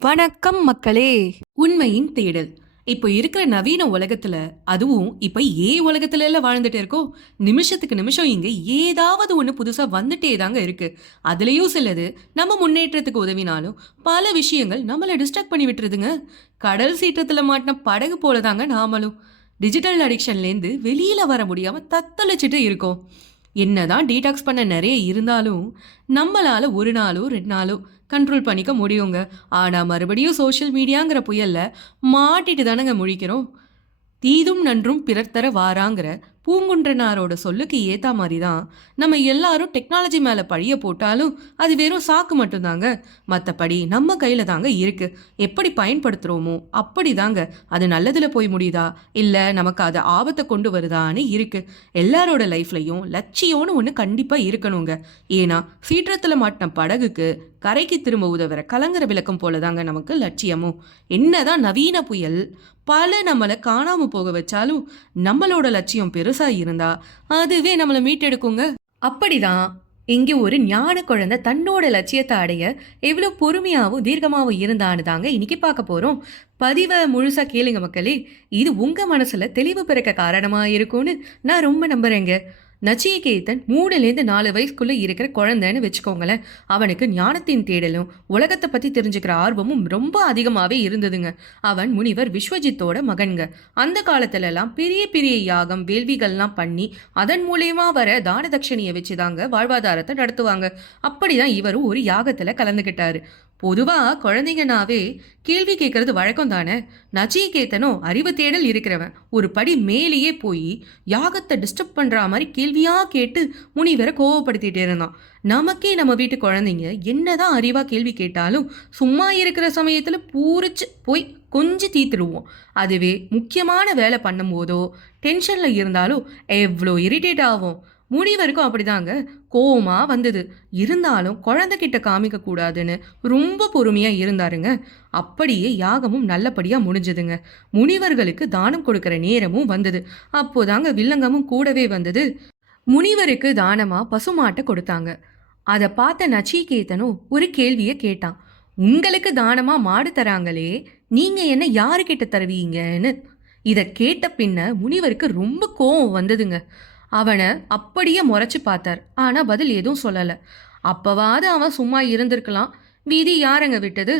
வணக்கம் மக்களே. உண்மையின் தேடல். இப்போ இருக்கிற நவீன உலகத்துல, அதுவும் இப்ப உலகத்துல எல்லாம் வாழ்ந்துட்டு இருக்கோம். நிமிஷத்துக்கு நிமிஷம் இங்க ஏதாவது ஒண்ணு புதுசா வந்துட்டே தாங்க இருக்கு. அதுலயும் சிலது நம்ம முன்னேற்றத்துக்கு உதவினாலும் பல விஷயங்கள் நம்மள டிஸ்ட்ராக்ட் பண்ணி விட்டுருதுங்க. கடல் சீற்றத்துல மாட்டின படகு போலதாங்க நாமளும் டிஜிட்டல் அடிக்ஷன்லேருந்து வெளியில வர முடியாம தத்தளிச்சுட்டு இருக்கோம். என்னதான் டீடாக்ஸ் பண்ண நிறைய இருந்தாலும் நம்மளால ஒரு நாளோ 2 நாளோ கண்ட்ரோல் பண்ணிக்க முடியுங்க. ஆனா மறுபடியும் சோஷியல் மீடியாங்கிற புயல்ல மாட்டிட்டு தானங்க முழிக்கிறோம். தீதும் நன்றும் பிறர் தர வாராங்கிற பூங்குன்றனாரோட சொல்லுக்கு ஏத்தா மாதிரி தான் நம்ம எல்லாரும் டெக்னாலஜி மேல பழிய போட்டாலும் அது வெறும் சாக்கு மட்டும்தாங்க. மற்றபடி நம்ம கையில தாங்க இருக்கு. எப்படி பயன்படுத்துறோமோ அப்படி தாங்க அது நல்லதுல போய் முடியுதா இல்ல நமக்கு அது ஆபத்தை கொண்டு வருதான்னு இருக்கு. எல்லாரோட லைஃப்லையும் லட்சியம்னு ஒன்று கண்டிப்பா இருக்கணுங்க. ஏன்னா சீற்றத்துல மாட்டின படகுக்கு கரைக்கு திரும்ப உதவுற கலங்கர விளக்கம் போலதாங்க நமக்கு லட்சியமும். என்னதான் நவீன புயல் பல நம்மளை காணாம போக வச்சாலும் நம்மளோட லட்சியம் பெருசா இருந்தா அதுவே நம்மளை மீட்டெடுக்குங்க. அப்படிதான் இங்கே ஒரு ஞான குழந்தை தன்னோட லட்சியத்தை அடைய எவ்வளவு பொறுமையாவும் தீர்க்கமாவும் இருந்தான்னு தாங்க இன்னைக்கு பார்க்க போறோம். பதிவை முழுசா கேளுங்க மக்களே. இது உங்க மனசுல தெளிவு பிறக்க காரணமா இருக்கும்னு நான் ரொம்ப நம்புறேங்க. நச்சிகேதன் 3-4 வயசுக்குள்ள இருக்கிற குழந்தைன்னு வச்சுக்கோங்களேன். அவனுக்கு ஞானத்தின் தேடலும் உலகத்தை பத்தி தெரிஞ்சுக்கிற ஆர்வமும் ரொம்ப அதிகமாவே இருந்ததுங்க. அவன் முனிவர் விஸ்வஜித்தோட மகன்க. அந்த காலத்துல எல்லாம் பெரிய பெரிய யாகம் வேள்விகள்லாம் பண்ணி அதன் மூலியமா வர தான தட்சணியை வச்சுதாங்க வாழ்வாதாரத்தை நடத்துவாங்க. அப்படிதான் இவரும் ஒரு யாகத்துல கலந்துகிட்டாரு. பொதுவா குழந்தைங்கனாவே கேள்வி கேட்கறது வழக்கம் தானே. நச்சிகேதனும் அறிவு தேடல் இருக்கிறவன் ஒரு படி மேலேயே போய் யாகத்தை டிஸ்டர்ப் பண்ற மாதிரி கேள்வியா கேட்டு முனிவரை கோவப்படுத்திட்டே இருந்தான். நமக்கே நம்ம வீட்டு குழந்தைங்க என்னதான் அறிவா கேள்வி கேட்டாலும் சும்மா இருக்கிற சமயத்துல பூரிச்சு போய் கொஞ்சம் தீத்துருவோம். அதுவே முக்கியமான வேலை பண்ணும் போதோ டென்ஷன்ல இருந்தாலும் எவ்வளோ இரிட்டேட் ஆகும். முனிவருக்கும் அப்படிதாங்க கோவமா வந்தது. இருந்தாலும் குழந்தைகிட்ட காமிக்க கூடாதுன்னு ரொம்ப பொறுமையா இருந்தாருங்க. அப்படியே யாகமும் நல்லபடியா முடிஞ்சதுங்க. முனிவர்களுக்கு தானம் கொடுக்கிற நேரமும் வந்தது. அப்போதாங்க வில்லங்கமும் கூடவே வந்தது. முனிவருக்கு தானமா பசுமாட்டை கொடுத்தாங்க. அதை பார்த்த நச்சிகேதனும் ஒரு கேள்வியை கேட்டான். உங்களுக்கு தானமா மாடு தராங்களே, நீங்க என்ன யாருக்கிட்ட தருவீங்கன்னு. இதை கேட்ட பின்ன முனிவருக்கு ரொம்ப கோவம் வந்ததுங்க. அவனை அப்படியே முறைச்சு பார்த்தார். ஆனா பதில் எதுவும் சொல்லல. அப்பவாது அவன் சும்மா இருந்திருக்கலாம். விதி யாரங்க விட்டது?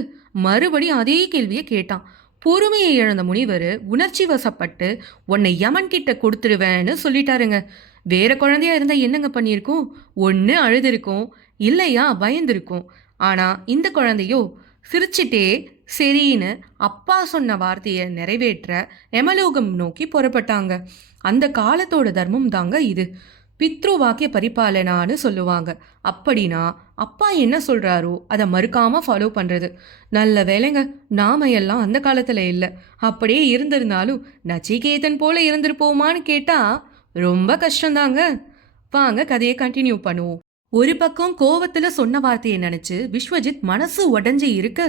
மறுபடியும் அதே கேள்வியை கேட்டான். பொறுமையை இழந்த முனிவர் உணர்ச்சி வசப்பட்டு உன்னை யமன் கிட்ட கொடுத்துருவேன்னு சொல்லிட்டாருங்க. வேற குழந்தையா இருந்தா என்னங்க பண்ணியிருக்கும்? ஒன்று அழுதுருக்கும், இல்லையா பயந்துருக்கும். ஆனா இந்த குழந்தையோ சிரிச்சிட்டே சரின்னு அப்பா சொன்ன வார்த்தையை நிறைவேற்ற எமலோகம் நோக்கி புறப்பட்டாங்க. அந்த காலத்தோட தர்மம் தாங்க இது. பித்ரு வாக்கிய பரிபாலனான்னு சொல்லுவாங்க. அப்படின்னா அப்பா என்ன சொல்றாரோ அதை மறுக்காம ஃபாலோ பண்றது. நல்ல வேலைங்க, நாம எல்லாம் அந்த காலத்துல இல்லை. அப்படியே இருந்திருந்தாலும் நச்சிகேதன் போல இருந்திருப்போமான்னு கேட்டா ரொம்ப கஷ்டம்தாங்க. வாங்க கதையை கண்டினியூ பண்ணுவோம். ஒரு பக்கம் கோவத்துல சொன்ன வார்த்தையை நினைச்சு விஸ்வஜித் மனசு உடஞ்சி இருக்க,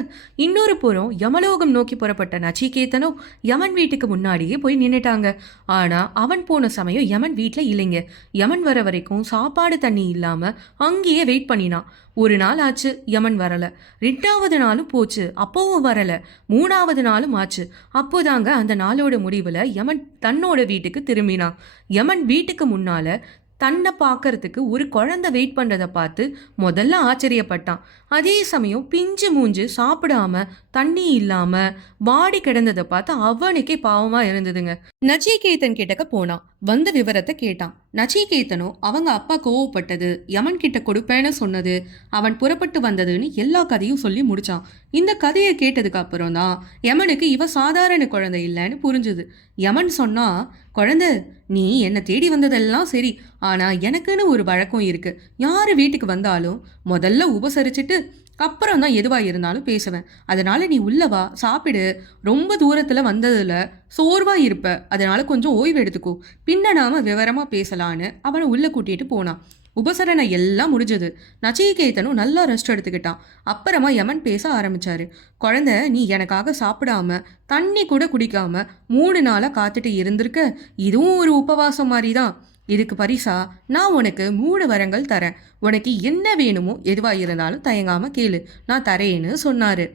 இன்னொரு புறம் யமலோகம் நோக்கி புறப்பட்ட நச்சிகேதனோ யமன் வீட்டுக்கு முன்னாடியே போய் நின்னுட்டாங்க. ஆனா அவன் போன சமயம் யமன் வீட்டுல இல்லைங்க. யமன் வர வரைக்கும் சாப்பாடு தண்ணி இல்லாம அங்கேயே வெயிட் பண்ணினான். ஒரு நாள் ஆச்சு, யமன் வரல. 2வது நாளும் போச்சு, அப்பவும் வரல. 3வது நாளும் ஆச்சு. அப்போதாங்க அந்த நாளோட முடிவுல யமன் தன்னோட வீட்டுக்கு திரும்பினான். யமன் வீட்டுக்கு முன்னால தன்னை பார்க்கறதுக்கு ஒரு குழந்தை வெயிட் பண்ணுறதை பார்த்து முதல்ல ஆச்சரியப்பட்டான். அதே சமயம் பிஞ்சு மூஞ்சு சாப்பிடாம தண்ணி இல்லாம வாடி கிடந்ததை பார்த்து அவனுக்கே பாவமா இருந்ததுங்க. நச்சிகேதன் கிட்டக்க போனான். வந்த விவரத்தை கேட்டான். நச்சிகேதனோ அவங்க அப்பா கோவப்பட்டது, யமன் கிட்ட கொடுப்பேன்னு சொன்னது, அவன் புறப்பட்டு வந்ததுன்னு எல்லா கதையும் சொல்லி முடிச்சான். இந்த கதையை கேட்டதுக்கு அப்புறம் தான் யமனுக்கு இவ சாதாரண குழந்தை இல்லைன்னு புரிஞ்சுது. யமன் சொன்னா, குழந்தை நீ என்னை தேடி வந்ததெல்லாம் சரி, ஆனா எனக்குன்னு ஒரு வழக்கம் இருக்கு. யாரு வீட்டுக்கு வந்தாலும் முதல்ல உபசரிச்சுட்டு அப்புறம் தான் எதுவா இருந்தாலும் பேசுவேன். அதனால நீ உள்ளவா, சாப்பிடு. ரொம்ப தூரத்துல வந்ததுல சோர்வா இருப்ப, அதனால கொஞ்சம் ஓய்வு எடுத்துக்கோ, பின்ன நாம விவரமா பேசலான்னு அவனை உள்ள கூட்டிட்டு போனான். உபசரணை எல்லாம் முடிஞ்சது. நச்சிகேதனும் நல்லா ரெஸ்ட் எடுத்துக்கிட்டான். அப்புறமா யமன் பேச ஆரம்பிச்சாரு. குழந்தை, நீ எனக்காக சாப்பிடாம தண்ணி கூட குடிக்காம 3 நாளா காத்துட்டு இருந்திருக்க. இதுவும் ஒரு உபவாசம் மாதிரி தான். இதுக்கு பரிசா நான் உனக்கு 3 வரங்கள் தரேன். உனக்கு என்ன வேணுமோ எதுவா இருந்தாலும் தயங்காம கேளு, நான் தரேன்னு சொன்னாரு.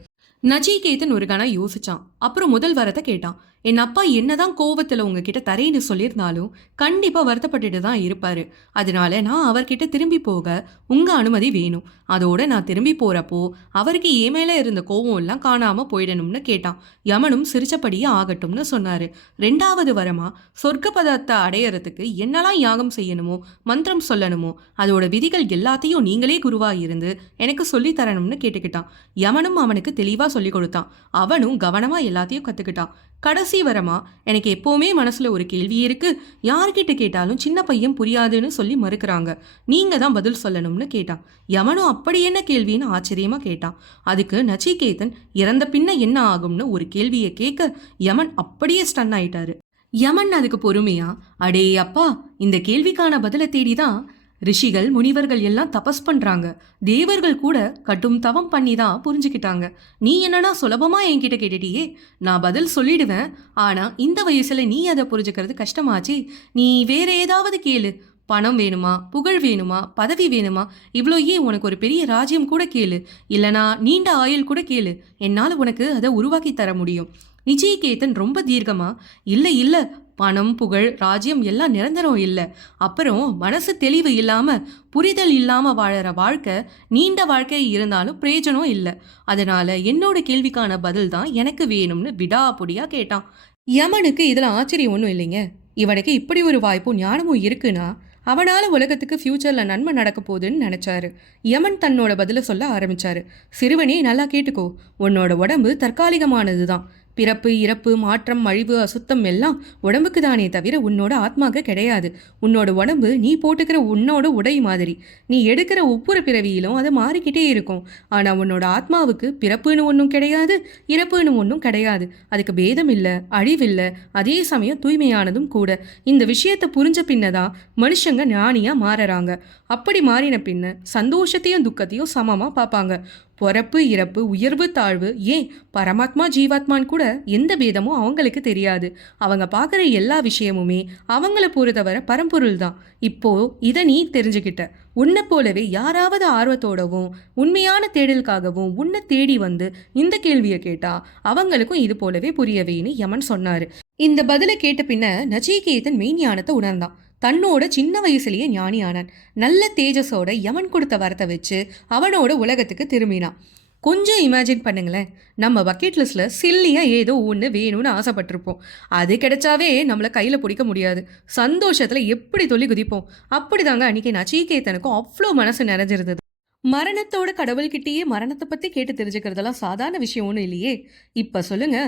நச்சிகேதன் ஒரு கணம் யோசிச்சான். அப்புறம் முதல் வரத்தை கேட்டான். என் அப்பா என்னதான் கோவத்துல உங்ககிட்ட தரேன்னு சொல்லியிருந்தாலும் கண்டிப்பா வருத்தப்பட்டுட்டு தான் இருப்பாரு. அதனால நான் அவர்கிட்ட திரும்பி போக உங்க அனுமதி வேணும். அதோட நான் திரும்பி போறப்போ அவருக்கு என் மேல இருந்த கோவம் எல்லாம் காணாம போயிடணும்னு கேட்டான். யமனும் சிரிச்சபடியே ஆகட்டும்னு சொன்னாரு. 2வது வரமா சொர்க்க பதத்தை அடையறதுக்கு என்னெல்லாம் யாகம் செய்யணுமோ மந்திரம் சொல்லணுமோ அதோட விதிகள் எல்லாத்தையும் நீங்களே குருவா இருந்து எனக்கு சொல்லி தரணும்னு கேட்டுக்கிட்டான். யமனும் அவனுக்கு தெளிவா சொல்லி கொடுத்தான். அவனும் கவனமா எல்லாத்தையும் கத்துக்கிட்டான். கடைசி வரமா எனக்கு எப்பவுமே மனசுல ஒரு கேள்வி இருக்கு. யார்கிட்ட கேட்டாலும் சின்ன பையன் புரியாதுன்னு சொல்லி மறுக்கிறாங்க. நீங்க தான் பதில் சொல்லணும்னு கேட்டான். யமனும் அப்படி என்ன கேள்வின்னு ஆச்சரியமா கேட்டான். அதுக்கு நச்சிகேதன் இறந்த பின்ன என்ன ஆகும்னு ஒரு கேள்வியை கேட்க யமன் அப்படியே ஸ்டன் ஆயிட்டாரு. யமன் அதுக்கு பொறுமையா, அடே அப்பா, இந்த கேள்விக்கான பதிலை தேடிதான் ரிஷிகள் முனிவர்கள் எல்லாம் தபஸ் பண்றாங்க. தேவர்கள் கூட கட்டும் தவம் பண்ணி தான் புரிஞ்சுக்கிட்டாங்க. நீ என்னன்னா சுலபமா என்கிட்ட கேட்டுட்டியே, நான் பதில் சொல்லிடுவேன். ஆனா இந்த வயசுல நீ அதை புரிஞ்சுக்கிறது கஷ்டமாச்சு. நீ வேற ஏதாவது கேளு. பணம் வேணுமா, புகழ் வேணுமா, பதவி வேணுமா, இவ்வளோ ஏன் உனக்கு ஒரு பெரிய ராஜ்யம் கூட கேளு, இல்லனா நீண்ட ஆயுள் கூட கேளு, என்னால் உனக்கு அதை உருவாக்கி தர முடியும். நிச்சயகேதன் ரொம்ப தீர்க்கமா, இல்லை இல்லை, பணம் புகழ் ராஜ்யம் எல்லாம் நிரந்தரம் இல்லை. அப்புறம் மனசு தெளிவு இல்லாம புரிதல் இல்லாம வாழற வாழ்க்கை நீண்ட வாழ்க்கை இருந்தாலும் பிரயோஜனம் இல்லை. அதனால என்னோட கேள்விக்கான பதில் தான் எனக்கு வேணும்னு விடாப்புடியா கேட்டான். யமனுக்கு இதுல ஆச்சரியம் ஒன்றும் இல்லைங்க. இவனுக்கு இப்படி ஒரு வாய்ப்பும் ஞானமும் இருக்குன்னா அவனால உலகத்துக்கு ஃபியூச்சர்ல நன்மை நடக்க போகுதுன்னு நினைச்சாரு. யமன் தன்னோட பதில சொல்ல ஆரம்பிச்சாரு. சிறுவனே, நல்லா கேட்டுக்கோ. உன்னோட உடம்பு தற்காலிகமானதுதான். பிறப்பு இறப்பு மாற்றம் அழிவு அசுத்தம் எல்லாம் உடம்புக்கு தானே தவிர உன்னோட ஆத்மாக்கு கிடையாது. உன்னோட உடம்பு நீ போட்டுக்கிற உன்னோட உடை மாதிரி. நீ எடுக்கிற ஒவ்வொரு பிறவியிலும் அது மாறிக்கிட்டே இருக்கும். ஆனால் உன்னோட ஆத்மாவுக்கு பிறப்புன்னு ஒன்றும் கிடையாது, இறப்புன்னு ஒன்றும் கிடையாது. அதுக்கு பேதம் இல்லை, அழிவில்லை, அதே சமயம் தூய்மையானதும் கூட. இந்த விஷயத்தை புரிஞ்ச பின்னதான் மனுஷங்க ஞானியாக மாறுறாங்க. அப்படி மாறின பின்ன சந்தோஷத்தையும் துக்கத்தையும் சமமாக பார்ப்பாங்க. பிறப்பு இறப்பு உயர்வு தாழ்வு ஏன் பரமாத்மா ஜீவாத்மான்னு கூட எந்த பேதமும் அவங்களுக்கு தெரியாது. அவங்க பார்க்குற எல்லா விஷயமுமே அவங்கள பொறுத்தவரை பரம்பொருள் தான். இப்போ இதை நீ தெரிஞ்சுக்கிட்ட. உன்னை போலவே யாராவது ஆர்வத்தோடவும் உண்மையான தேடலுக்காகவும் உன்னை தேடி வந்து இந்த கேள்வியை கேட்டா அவங்களுக்கும் இது போலவே புரியவேன்னு யமன் சொன்னாரு. இந்த பதிலை கேட்ட பின்ன நச்சிகேதன் மெய்ஞானத்தை உணர்ந்தான். தன்னோட சின்ன வயசுலயே ஞானி ஆனான். நல்ல தேஜஸோட யமன் கொடுத்த வரத்தை வச்சு அவனோட உலகத்துக்கு திரும்பினான். கொஞ்சம் இமேஜின் பண்ணுங்களேன், நம்ம பக்கெட் லிஸ்ட்ல சில்லியா ஏதோ ஒன்று வேணும்னு ஆசைப்பட்டிருப்போம். அது கிடைச்சாவே நம்மளை கையில் பிடிக்க முடியாது. சந்தோஷத்துல எப்படி சொல்லி குதிப்போம். அப்படிதாங்க அன்னைக்கு நச்சிகேதனுக்கும் அவ்வளோ மனசு நிறைஞ்சிருந்தது. மரணத்தோட கடவுள்கிட்டயே மரணத்தை பத்தி கேட்டு தெரிஞ்சுக்கிறதெல்லாம் சாதாரண விஷயம் ஒன்றும் இல்லையே. இப்ப சொல்லுங்க,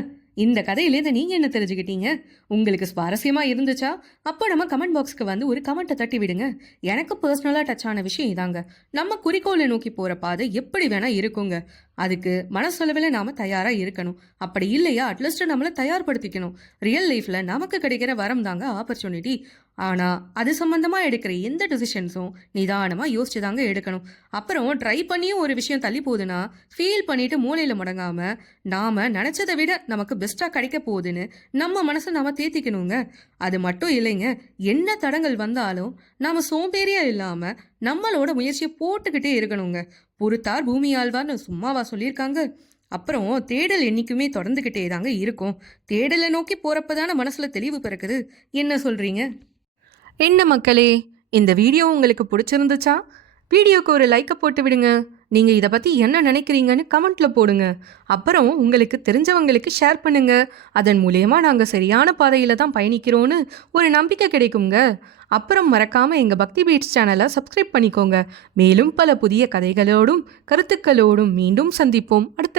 இந்த கதையிலேருந்து நீங்க என்ன தெரிஞ்சுக்கிட்டீங்க? உங்களுக்கு சுவாரஸ்யமா இருந்துச்சா? அப்போ நம்ம கமெண்ட் பாக்ஸ்க்கு வந்து ஒரு கமெண்ட்டை தட்டி விடுங்க. எனக்கு பர்சனலா டச் ஆன விஷயம் இதாங்க. நம்ம குறிக்கோளை நோக்கி போற பாதை எப்படி வேணா இருக்குங்க. அதுக்கு மனசளவில் நாம தயாரா இருக்கணும். அப்படி இல்லையா அட்லீஸ்ட் நம்மளை தயார்படுத்திக்கணும். ரியல் லைஃப்ல நமக்கு கிடைக்கிற வரம் தாங்க ஆப்பர்ச்சுனிட்டி. ஆனா அது சம்பந்தமா எடுக்கிற எந்த டிசிஷன்ஸும் நிதானமா யோசிச்சு தாங்க எடுக்கணும். அப்புறம் ட்ரை பண்ணியும் ஒரு விஷயம் தள்ளி போகுதுன்னா ஃபீல் பண்ணிட்டு மூளையில முடங்காம நாம நினைச்சதை விட நமக்கு பெஸ்டா கிடைக்க போகுதுன்னு நம்ம மனசை நாம தேத்திக்கணுங்க. அது மட்டும் இல்லைங்க, என்ன தடங்கள் வந்தாலும் நாம சோம்பேறியா இல்லாம நம்மளோட முயற்சியை போட்டுக்கிட்டே இருக்கணுங்க. பொறுத்தார் பூமி ஆழ்வார்னு சும்மாவா சொல்லியிருக்காங்க? அப்புறம் தேடல் என்னைக்குமே தொடர்ந்துக்கிட்டே தாங்க இருக்கும். தேடலை நோக்கி போறப்பதான மனசுல தெளிவு பிறக்குது. என்ன சொல்றீங்க? என்ன மக்களே, இந்த வீடியோ உங்களுக்கு பிடிச்சிருந்துச்சா? வீடியோக்கு ஒரு லைக்கை போட்டு விடுங்க. நீங்கள் இதை பற்றி என்ன நினைக்கிறீங்கன்னு கமெண்ட்டில் போடுங்க. அப்புறம் உங்களுக்கு தெரிஞ்சவங்களுக்கு ஷேர் பண்ணுங்க. அதன் மூலயமா நாங்கள் சரியான பாதையில் தான் பயணிக்கிறோன்னு ஒரு நம்பிக்கை கிடைக்குங்க. அப்புறம் மறக்காமல் எங்கள் பக்தி பீட்ஸ் சேனலை சப்ஸ்கிரைப் பண்ணிக்கோங்க. மேலும் பல புதிய கதைகளோடும் கருத்துக்களோடும் மீண்டும் சந்திப்போம். அடுத்த